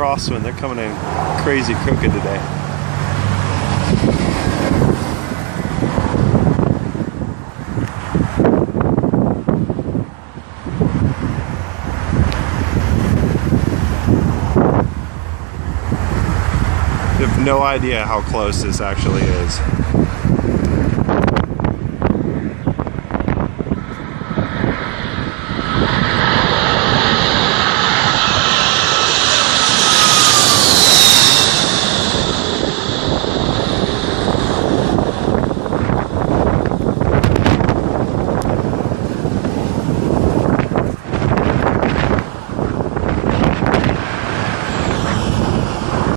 crosswind. They're coming in crazy crooked today. You have no idea how close this actually is.